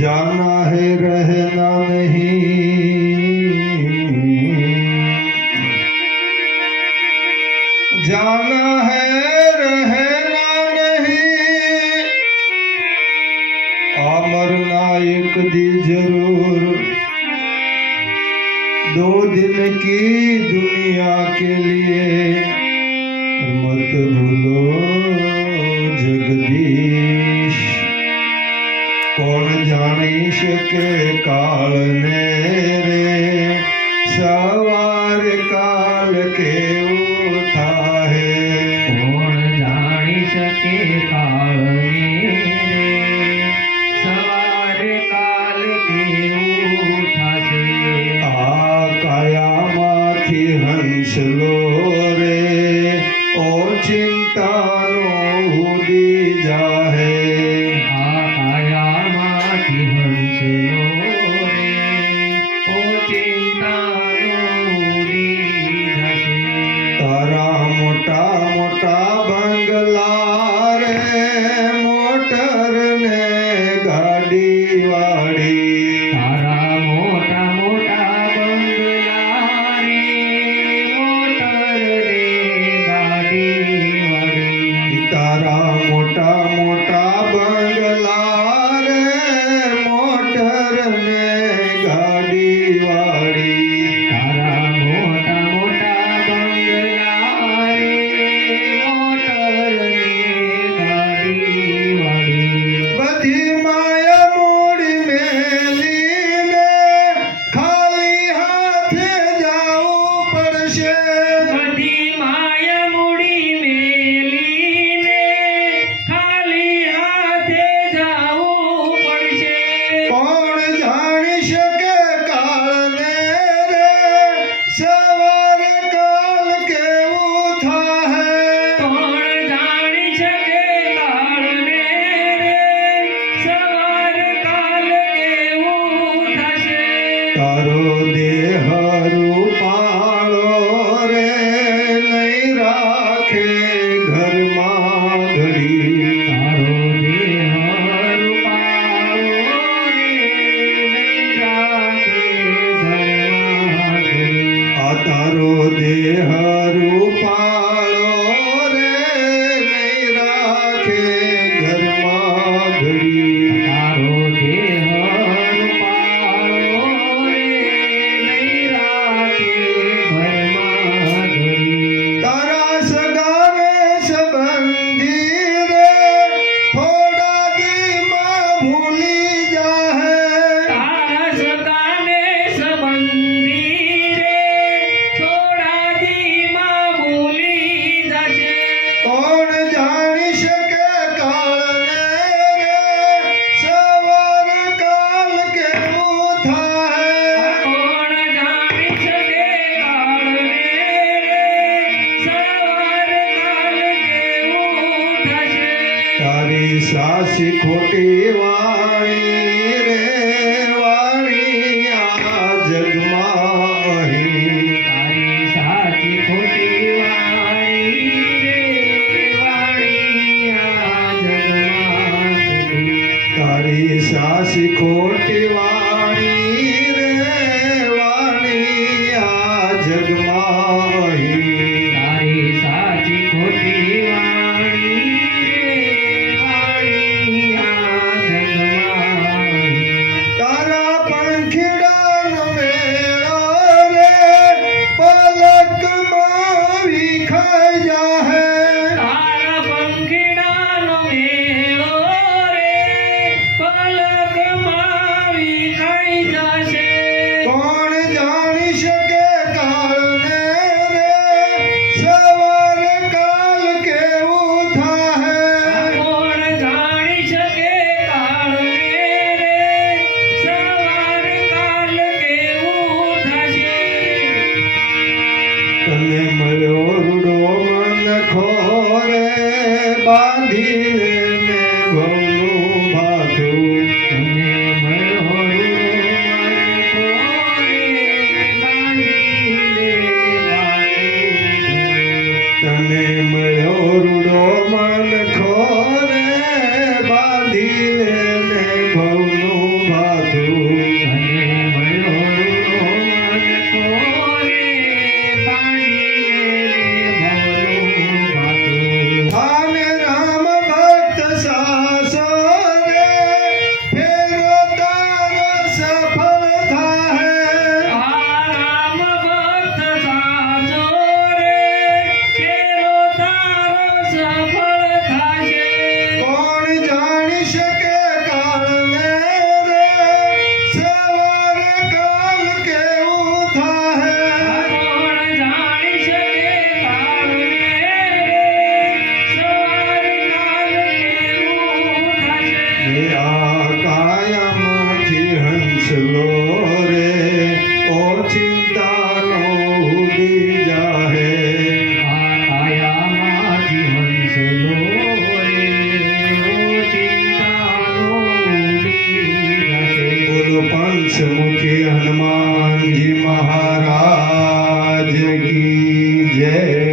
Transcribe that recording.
जाना है रहना नहीं, जाना है रहना नहीं, मरना एक दिन जरूर, 2 दिन की दुनिया के लिए मत भूलो जगदीश। कौन जानी शके काल ने रे, सवार काल केवो थाहे। कौन जानी शके काल ने रे, सवार काल केवो थासे। आ कायामाथी हंसलो रे, ओ चिंता नो उड़ी जाहे। तारा मोटा मोटा बंगला रे, मोटर ने गाड़ी वाड़ी। तारा मोटा मोटा बंगला रे, मोटर रे गाड़ी वाड़ी। तारा मोटा मोटा बंगला रे, मोटर ने गाड़ी वाड़ी। तारा मोटा मोटा बंगला रे, मोटर रे गाड़ी वाड़ी। बधी माया मोड़ी मेलीने, खाली हाथे जाऊं पड़शे। बधी माया मूड़ी मेलीने, खाली हाथे जाऊं पड़शे। कौन जानी शके काल ने रे, सवार काल केवो थाहे। कौन जानी शके काल ने रे, सवार काल केवो थशे। तारो देह रूपाळो रे, नहीं राखे घर मां घड़ी। तारो देह रूपाळो रे, नहीं राखे घरमा घड़ी। आ तारो देह रूपाळो रे, नहीं राखे घर मां घड़ी। तारो देह रूपाळो रे, नहीं राखे घरमा घड़ी। तारा सगाने संबंधी रे, थोड़ा दी मां भूली जाहे। तारा सगाने संबंधी रे, थोड़ा दी मां भूली जाशे। कौन जानी शके काल ने रे, सवार काल केवो थाहे। कौन जानी शके काल ने रे, सवार काल केवो थशे। तारी सासी खोटी वाणी रे, वाणी आ जगमा अहीं। तारी साची खोटी वाणी रे, वाणी आ जगमा खोटी। तारी सासी खोटी वाणी रे, वाणी आ जगमा अहीं। तारी साची खोटी वाणी रे, वाणी आ जगमा। तारा पंखीड़ा मेरा रे, पलक मावी खाई जाहे। तारा पंखीडानो मेळो रे, पलक मावी पंचमुखी हनुमान जी महाराज की जय।